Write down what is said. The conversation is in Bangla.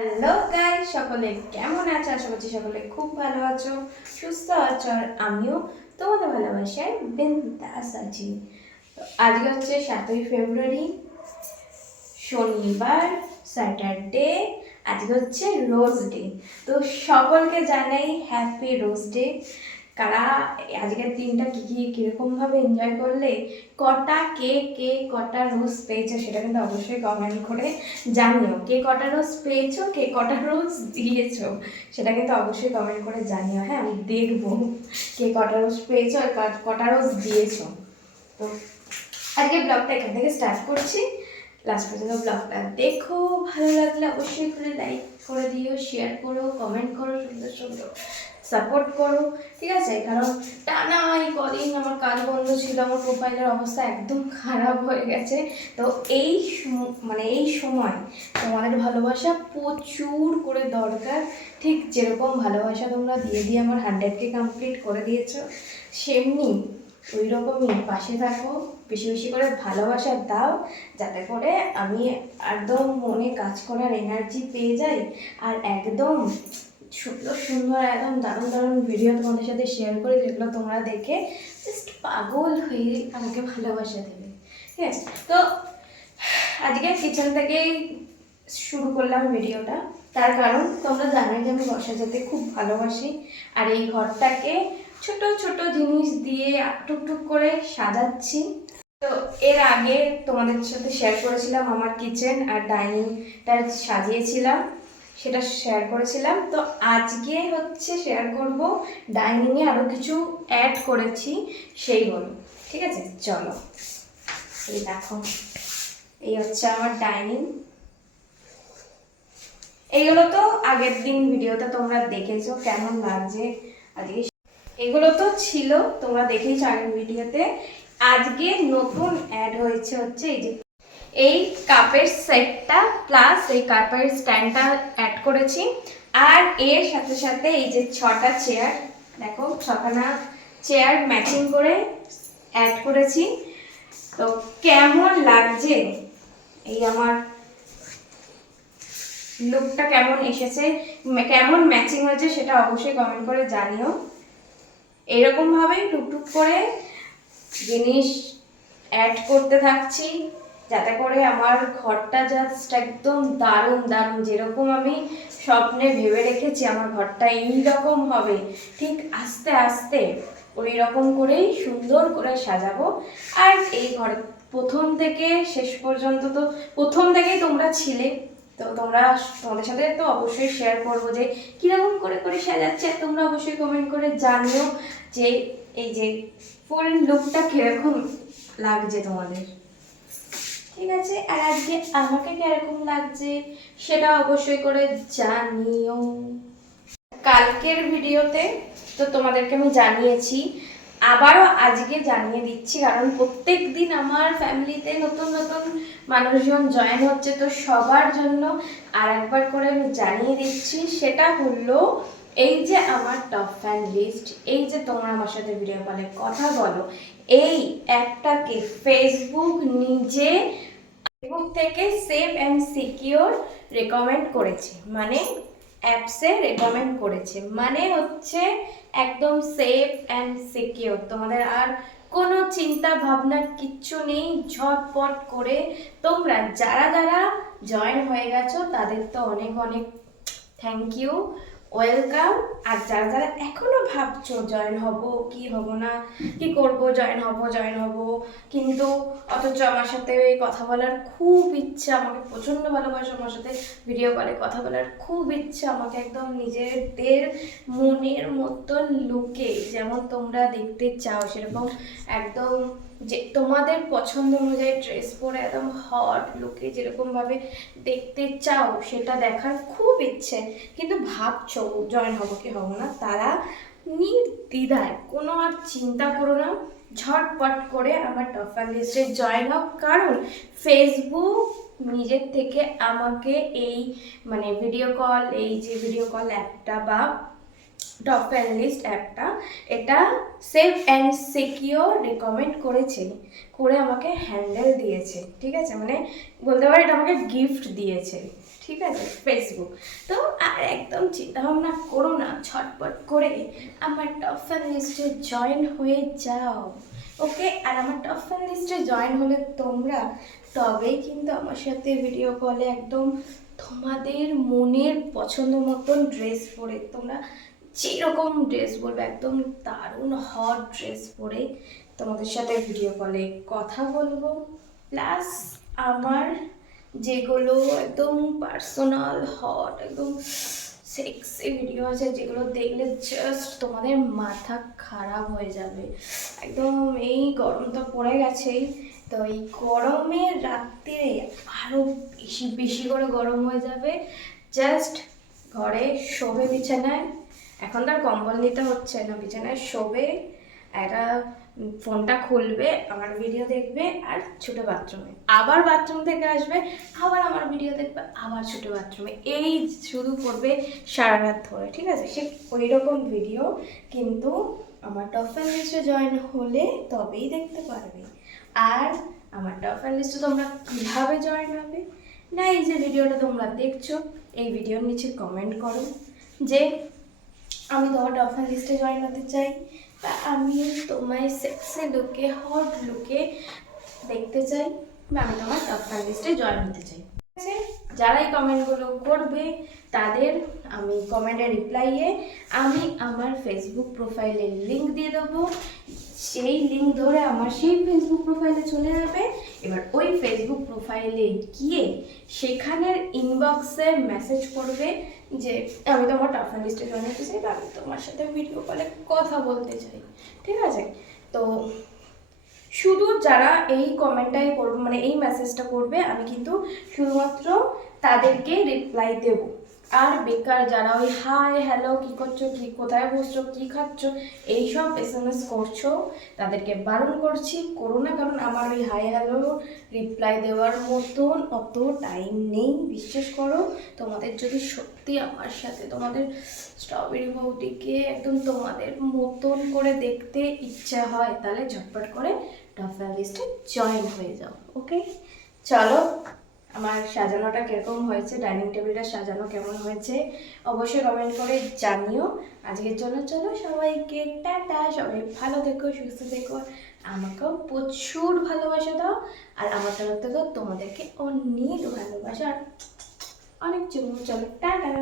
হ্যালো গাই সকলে কেমন আছো? আশা করছি সকলে খুব ভালো আছো, সুস্থ আছো, আর আমিও তোমাদের ভালোবাসায় বিন্দাস আছি। আজকে হচ্ছে সাতই ফেব্রুয়ারি, শনিবার, স্যাটারডে, আজকে হচ্ছে রোজ ডে। তো সকলকে জানাই হ্যাপি রোজ ডে। কারা আজকের দিনটা কী কী কীরকমভাবে এনজয় করলে, কটা কে কে কটা রোজ পেয়েছ সেটা কিন্তু অবশ্যই কমেন্ট করে জানিও। কে কটা রোজ পেয়েছ, কে কটা রোজ দিয়েছ, সেটা কিন্তু অবশ্যই কমেন্ট করে জানিও। হ্যাঁ আমি দেখব কে কটা রোজ পেয়েছ আর কটা রোজ দিয়েছ। তো আজকে ব্লগটা এখান থেকে স্টার্ট করছি। লাস্ট পর্যন্ত ব্লগটা দেখো। ভালো লাগলে অবশ্যই করে লাইক করে দিও শেয়ার করো কমেন্ট করো, সুন্দর সুন্দর সাপোর্ট করো, ঠিক আছে? কারণ টানা এই কদিন আমার কাজ বন্ধ ছিল, আমার প্রোফাইলের অবস্থা একদম খারাপ হয়ে গেছে। তো এই মানে এই সময় তোমাদের ভালোবাসা প্রচুর করে দরকার। ঠিক যেরকম ভালোবাসা তোমরা দিয়ে দিয়ে আমার হান্ড্রেডকে কমপ্লিট করে দিয়েছ, সেমনি ওই রকমই পাশে থাকো, বেশি বেশি করে ভালোবাসা দাও, যাতে করে আমি একদম মনে কাজ করার এনার্জি পেয়ে যাই। আর একদম সুন্দর সুন্দর একদম দারুণ দারুণ ভিডিও তোমাদের সাথে শেয়ার করে যেগুলো তোমরা দেখে জাস্ট পাগল হয়ে আমাকে ভালোবাসা দেবে। ঠিক আছে? তো আজকে কিচেন থেকেই শুরু করলাম ভিডিওটা তার কারণ তোমরা জানোই যে আমি বসা যেতে খুব ভালোবাসি। আর এই ঘরটাকে ছোট ছোট জিনিস দিয়ে টুকটুক করে সাজাচ্ছি। তো এর আগে তোমাদের সাথে শেয়ার করেছিলাম আমার কিচেন আর ডাইনিংটা সাজিয়েছিলাম। সেটা শেয়ার করেছিলাম। তো আজকে হচ্ছে শেয়ার করব ডাইনিংয়ে আরও কিছু অ্যাড করেছি সেইগুলো ঠিক আছে? চলো। এই দেখো। এই হচ্ছে আমার ডাইনিং এইগুলো তো আগের দিন ভিডিওতে তোমরা দেখেছ, কেমন লাগছে? আজকে এগুলো তো ছিল, তোমরা দেখেইছো আগের ভিডিওতে আজকে নতুন অ্যাড হয়েছে হচ্ছে এই যে এই কাপের সেটটা প্লাস এই কাপের স্ট্যান্ডটা অ্যাড করেছি। আর এর সাথে সাথে এই যে ছটা চেয়ার দেখো ছখানা চেয়ার ম্যাচিং করে অ্যাড করেছি। তো কেমন লাগছে? এই আমার লুকটা কেমন এসেছে? কেমন ম্যাচিং হয়েছে সেটা অবশ্যই কমেন্ট করে জানিও। এরকমভাবেই টুকটুক করে জিনিস অ্যাড করতে থাকছি। যাতে করে আমার ঘরটা জাস্ট একদম দারুণ দারুণ। যেরকম আমি স্বপ্নে ভেবে রেখেছি, আমার ঘরটা এই রকম হবে। ঠিক আস্তে আস্তে ওই রকম করেই সুন্দর করে সাজাবো। আর এই ঘর প্রথম থেকে শেষ পর্যন্ত তো, প্রথম থেকেই তোমরা ছিলে। তো তোমরা, তোমাদের সাথে তো অবশ্যই শেয়ার করব যে কীরকম করে করে সাজাচ্ছে। তোমরা অবশ্যই কমেন্ট করে জানিও যে এই যে ফুল লুকটা কীরকম লাগছে তোমাদের। ঠিক আছে? আর আজকে আমাকে কীরকম লাগছে সেটা অবশ্যই করে জানিও। কালকের ভিডিওতে তো তোমাদেরকে আমি জানিয়েছি। আবারও আজকে জানিয়ে দিচ্ছি, কারণ প্রত্যেক দিন আমার ফ্যামিলিতে নতুন নতুন মানুষজন জয়েন হচ্ছে, তো সবার জন্য আর একবার করে আমি জানিয়ে দিচ্ছি। সেটা হলো, এই যে আমার টপ ফ্যান লিস্ট এই যে তোমরা আমার সাথে ভিডিও কলে কথা বলো, এই অ্যাপটাকে ফেসবুক নিজে ফেসবুক থেকে সেফ অ্যান্ড সিকিওর রেকমেন্ড করেছে। মানে অ্যাপসে রেকমেন্ড করেছে। মানে হচ্ছে একদম সেফ অ্যান্ড সিকিওর তোমাদের আর কোনো চিন্তা ভাবনা কিচ্ছু নেই, ঝটপট করে তোমরা যারা যারা জয়েন হয়ে গেছো, তাদের তো অনেক অনেক থ্যাংক ইউ ওয়েলকাম আর যারা যারা এখনও ভাবছ জয়েন হব, কি হব না, কি করব জয়েন হব জয়েন হব, কিন্তু অথচ আমার সাথে কথা বলার খুব ইচ্ছা, আমাকে প্রচণ্ড ভালোবাসো আমার সাথে ভিডিও কলে কথা বলার খুব ইচ্ছা, আমাকে একদম নিজেদের মনের মতন লুকে যেমন তোমরা দেখতে চাও, সেরকম একদম যে তোমাদের পছন্দ অনুযায়ী ড্রেস পরে একদম হট লুকে যেরকমভাবে দেখতে চাও, সেটা দেখার খুব ইচ্ছে। কিন্তু ভাবছ জয়েন হব কি হব না? তারা নির্দ্বিধায়, কোনো আর চিন্তা করো না, ঝটপট করে আমার টপার লিস্টে জয়েন হোক। কারণ ফেসবুক নিজের থেকে আমাকে এই মানে ভিডিও কল এই যে ভিডিও কল অ্যাপটা বা টপ অ্যান্ড লিস্ট অ্যাপটা এটা সেফ অ্যান্ড সিকিওর রেকমেন্ড করেছে, করে আমাকে হ্যান্ডেল দিয়েছে, ঠিক আছে? মানে বলতে পারি এটা আমাকে গিফট দিয়েছে, ঠিক আছে? ফেসবুক তো আর একদম চিন্তা ভাবনা করো না ছটপট করে আমার টপ ফ্যান লিস্টে জয়েন হয়ে যাও ওকে আর আমার টপ ফ্যান লিস্টে জয়েন হলে তোমরা, তবেই কিন্তু আমার সাথে ভিডিও কলে একদম তোমাদের মনের পছন্দ মতন ড্রেস পরে তোমরা যেরকম ড্রেস বলবে, একদম দারুণ হট ড্রেস পরে তোমাদের সাথে ভিডিও কলে কথা বলব। প্লাস আমার যেগুলো একদম পার্সোনাল হট একদম সেক্সি ভিডিও আছে, যেগুলো দেখলে জাস্ট তোমাদের মাথা খারাপ হয়ে যাবে। একদম এই গরম তো পড়ে গেছেই তো এই গরমে রাত্রে আরও বেশি বেশি করে গরম হয়ে যাবে। জাস্ট ঘরে শোবে বিছানায় এখন তো আর কম্বল নিতে হচ্ছে না, বিছানায় শোবে, একটা ফোনটা খুলবে আমার ভিডিও দেখবে, আর ছুটে বাথরুমে আবার বাথরুম থেকে আসবে, আবার আমার ভিডিও দেখবে, আবার ছুটে বাথরুমে এই শুধু করবে সারা রাত ধরে, ঠিক আছে? সে ওই রকম ভিডিও কিন্তু আমার ফ্যান লিস্টে জয়েন হলে তবেই দেখতে পারবে। আর আমার ফ্যান লিস্টে তোমরা কীভাবে জয়েন হবে? না, এই যে ভিডিওটা তোমরা দেখছ, এই ভিডিওর নিচে কমেন্ট করো। যে আমি তোমার টফান লিস্টে জয়েন হতে চাই। বা আমি তোমার সেক্সি লুকে হট লুকে দেখতে চাই। বা আমি তোমার টফান লিস্টে জয়েন হতে চাই। ঠিক আছে? যারা কমেন্টগুলো করবে, তাদের আমি কমেন্টে রিপ্লাইয়ে আমি আমার ফেসবুক প্রোফাইলের লিঙ্ক দিয়ে দেবো। সেই লিঙ্ক ধরে আমার সেই ফেসবুক প্রোফাইলে চলে যাবে। এবার ওই ফেসবুক প্রোফাইলে গিয়ে সেখানের ইনবক্সে মেসেজ করবে। যে আমি তোমার টাফান লিস্টে জয়েন হতে চাই, আমি তোমার সাথে ভিডিও কলে কথা বলতে চাই, ঠিক আছে? তো শুধু যারা এই কমেন্টটাই করবে মানে এই মেসেজটা করবে, আমি কিন্তু শুধুমাত্র তাদেরকে রিপ্লাই দেব। আর বেকার যারা ওই, হাই, হ্যালো, কী করছ? কি, কোথায় বসছো? কী খাচ্ছ? এইসব এস এম এস করছ, তাদেরকে বারণ করছি। করো না কারণ আমার ওই হাই, হ্যালো রিপ্লাই দেওয়ার মতন অত টাইম নেই। বিশ্বাস করো, তোমাদের যদি সত্যি আমার সাথে তোমাদের স্ট্রবেরি বউটিকে একদম তোমাদের মতন করে দেখতে ইচ্ছা হয়, তাহলে ঝটপট করে টফার লিস্টে জয়েন হয়ে যাও ওকে চলো। আমার সাজানোটা কীরকম হয়েছে, ডাইনিং টেবিলটা সাজানো কেমন হয়েছে, অবশ্যই কমেন্ট করে জানিও। আজকের জন্য চলো সবাইকে টাটা, সবাই ভালো থেকো, সুস্থ থেকো। আমাকেও প্রচুর ভালোবাসা দাও, আর আমার তরফ থেকেও তোমাদেরকে অনেক ভালোবাসা। অনেক চুমু, চলো, টাটা।